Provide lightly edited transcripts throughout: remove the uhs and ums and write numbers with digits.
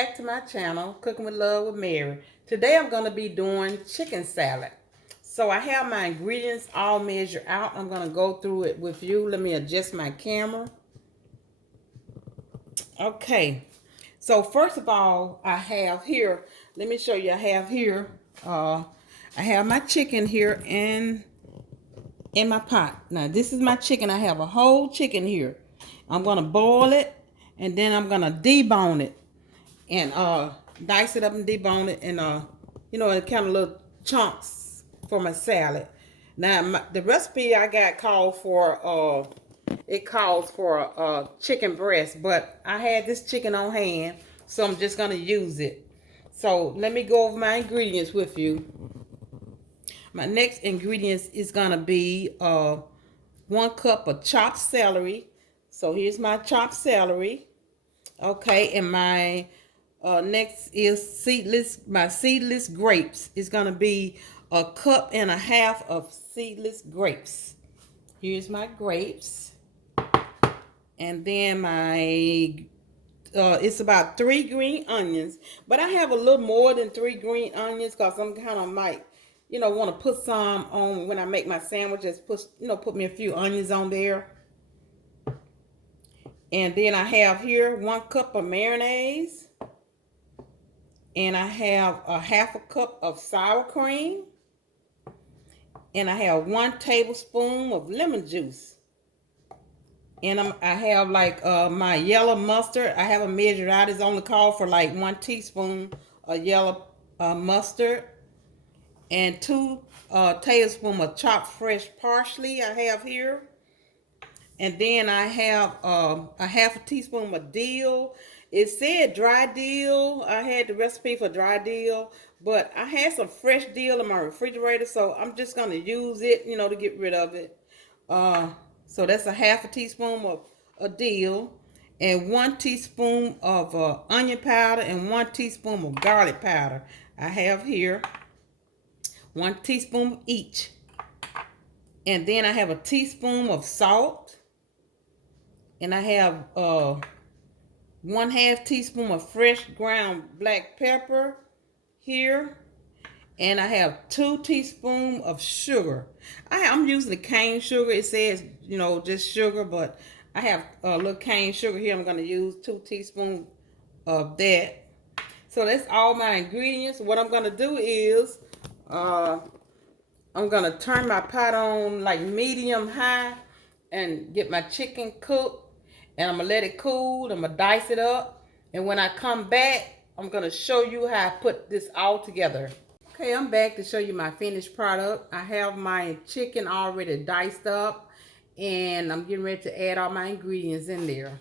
back to my channel, Cooking with Love with Mary. Today I'm going to be doing chicken salad. So I have my ingredients all measured out. I'm going to go through it with you. Let me adjust my camera. Okay. So first of all, I have here, let me show you, I have here, I have my chicken here in my pot. Now this is my chicken. I have a whole chicken here. I'm going to boil it and then I'm going to debone it. And dice it up and debone it, and kind of little chunks for my salad. Now the recipe I got calls for chicken breast, but I had this chicken on hand, so I'm just gonna use it. So let me go over my ingredients with you. My next ingredients is gonna be 1 cup of chopped celery. So here's my chopped celery. Okay, and my next is my seedless grapes. It's gonna be 1.5 cups of seedless grapes. Here's my grapes, and then my it's about 3 green onions. But I have a little more than 3 green onions because I'm kind of might, want to put some on when I make my sandwiches. Put me a few onions on there. And then I have here 1 cup of mayonnaise. And I have 1/2 cup of sour cream. And I have 1 tablespoon of lemon juice. And I have like my yellow mustard. I haven't measured out. It's only called for like 1 teaspoon of yellow mustard. And 2 tablespoons of chopped fresh parsley I have here. And then I have a 1/2 teaspoon of dill. It said dry dill. I had the recipe for dry dill, but I had some fresh dill in my refrigerator, so I'm just gonna use it, to get rid of it. So that's a 1/2 teaspoon of dill, and 1 teaspoon of onion powder, and 1 teaspoon of garlic powder. I have here 1 teaspoon each, and then I have a teaspoon of salt. And I have 1/2 teaspoon of fresh ground black pepper here. And I have 2 teaspoons of sugar. I'm using the cane sugar. It says, just sugar, but I have a little cane sugar here. I'm going to use 2 teaspoons of that. So that's all my ingredients. What I'm going to do is I'm going to turn my pot on like medium high and get my chicken cooked. And I'm going to let it cool. I'm going to dice it up. And when I come back, I'm going to show you how I put this all together. Okay, I'm back to show you my finished product. I have my chicken already diced up. And I'm getting ready to add all my ingredients in there.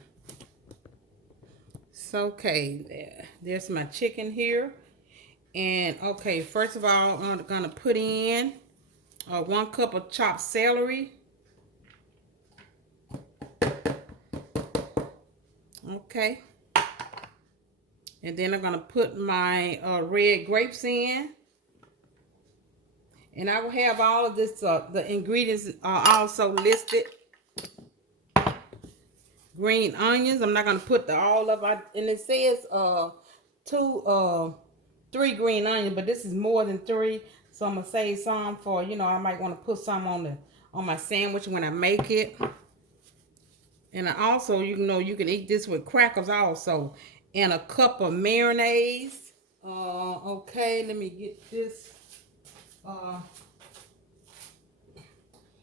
So, okay, there's my chicken here. And, okay, first of all, I'm going to put in 1 cup of chopped celery. Okay, and then I'm gonna put my red grapes in, and I will have all of this. The ingredients are also listed. Green onions. I'm not gonna put all of it, and it says 3 green onions, but this is more than 3, so I'm gonna save some for I might want to put some on my sandwich when I make it. And I also, you can eat this with crackers also. And a cup of mayonnaise. Okay, let me get this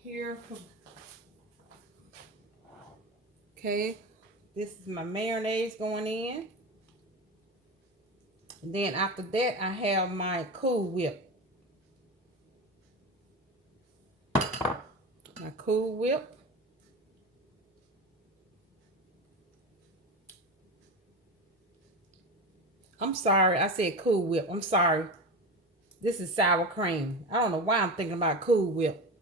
here. Okay, this is my mayonnaise going in. And then after that, I have my Cool Whip. My Cool Whip. I'm sorry, I said Cool Whip. I'm sorry. This is sour cream. I don't know why I'm thinking about Cool Whip.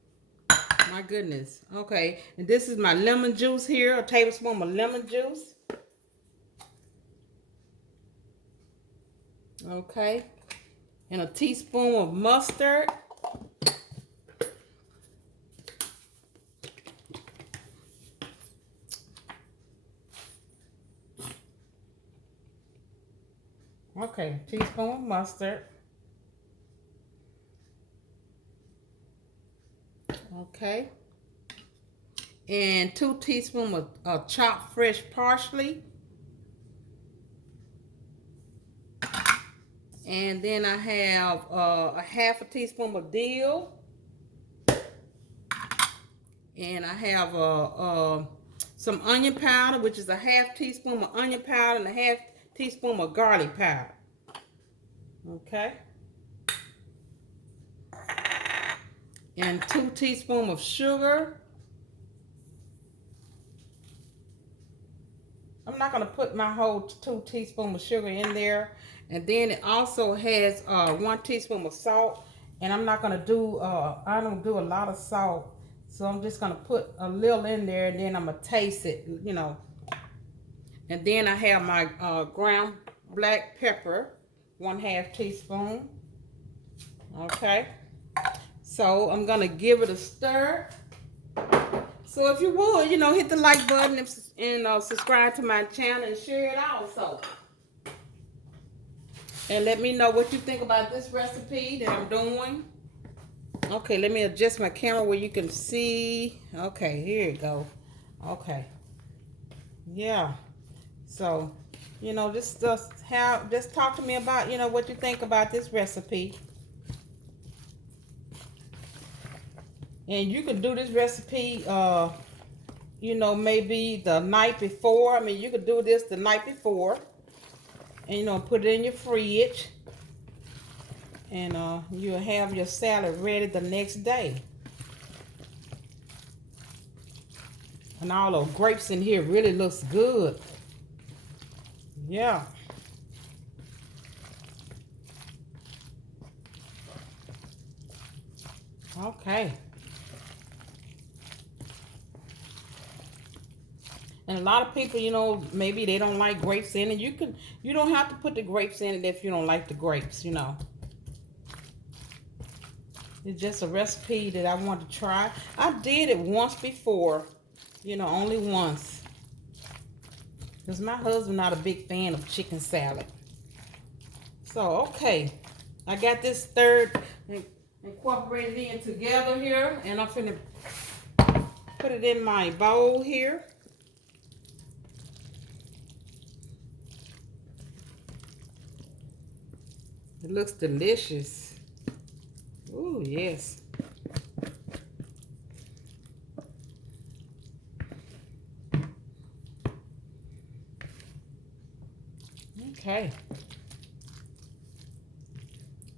My goodness. Okay, and this is my lemon juice here, a tablespoon of lemon juice. Okay, and a teaspoon of mustard. Okay, teaspoon of mustard. Okay. And 2 teaspoons of chopped fresh parsley. And then I have a half a teaspoon of dill. And I have some onion powder, which is a half teaspoon of onion powder and a half teaspoon of garlic powder. Okay. And 2 teaspoons of sugar. I'm not going to put my whole 2 teaspoons of sugar in there. And then it also has 1 teaspoon of salt. And I'm not going to do, I don't do a lot of salt. So I'm just going to put a little in there and then I'm going to taste it, you know. And then I have my ground black pepper, 1/2 teaspoon. Okay. So I'm going to give it a stir. So if you would, you know, hit the like button and subscribe to my channel and share it also. And let me know what you think about this recipe that I'm doing. Okay, let me adjust my camera where you can see. Okay, here you go. Okay. Yeah. So, you know, just talk to me about, you know, what you think about this recipe. And you can do this recipe, you know, maybe the night before. I mean, you could do this the night before. And, you know, put it in your fridge. And you'll have your salad ready the next day. And all those grapes in here really looks good. Yeah. Okay. And a lot of people, you know, maybe they don't like grapes in it. You don't have to put the grapes in it if you don't like the grapes, you know. It's just a recipe that I want to try. I did it once before, you know, only once. Because my husband not a big fan of chicken salad. So, okay. I got this stirred and incorporated in together here. And I'm finna put it in my bowl here. It looks delicious. Ooh, yes. Okay.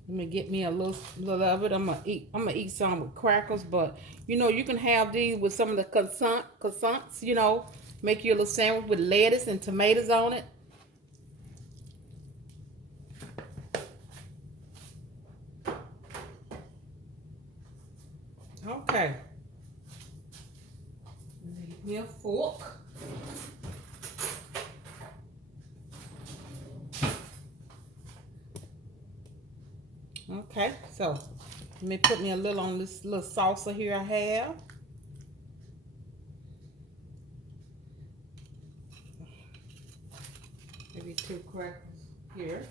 Let me get me a little of it. I'm gonna eat some with crackers, but you know, you can have these with some of the croissants, you know, make you a little sandwich with lettuce and tomatoes on it. Okay. Get me a fork. Okay, so let me put me a little on this little salsa here I have. Maybe 2 crackers here.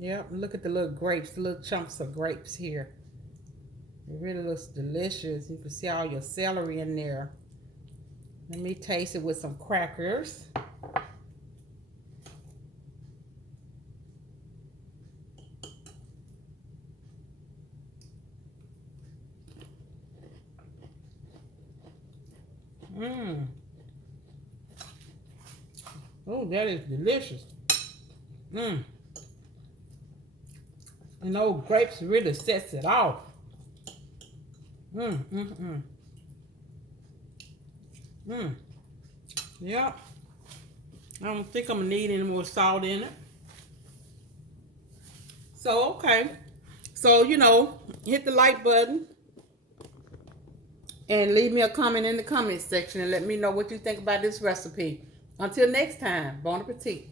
Yep, look at the little grapes, the little chunks of grapes here. It really looks delicious. You can see all your celery in there. Let me taste it with some crackers. Mmm. Oh, that is delicious. Mmm. And those grapes really sets it off. Mmm, mmm, mmm. Mmm. Yep. I don't think I'm gonna need any more salt in it. So, okay. So, you know, hit the like button. And leave me a comment in the comment section and let me know what you think about this recipe. Until next time, bon appetit.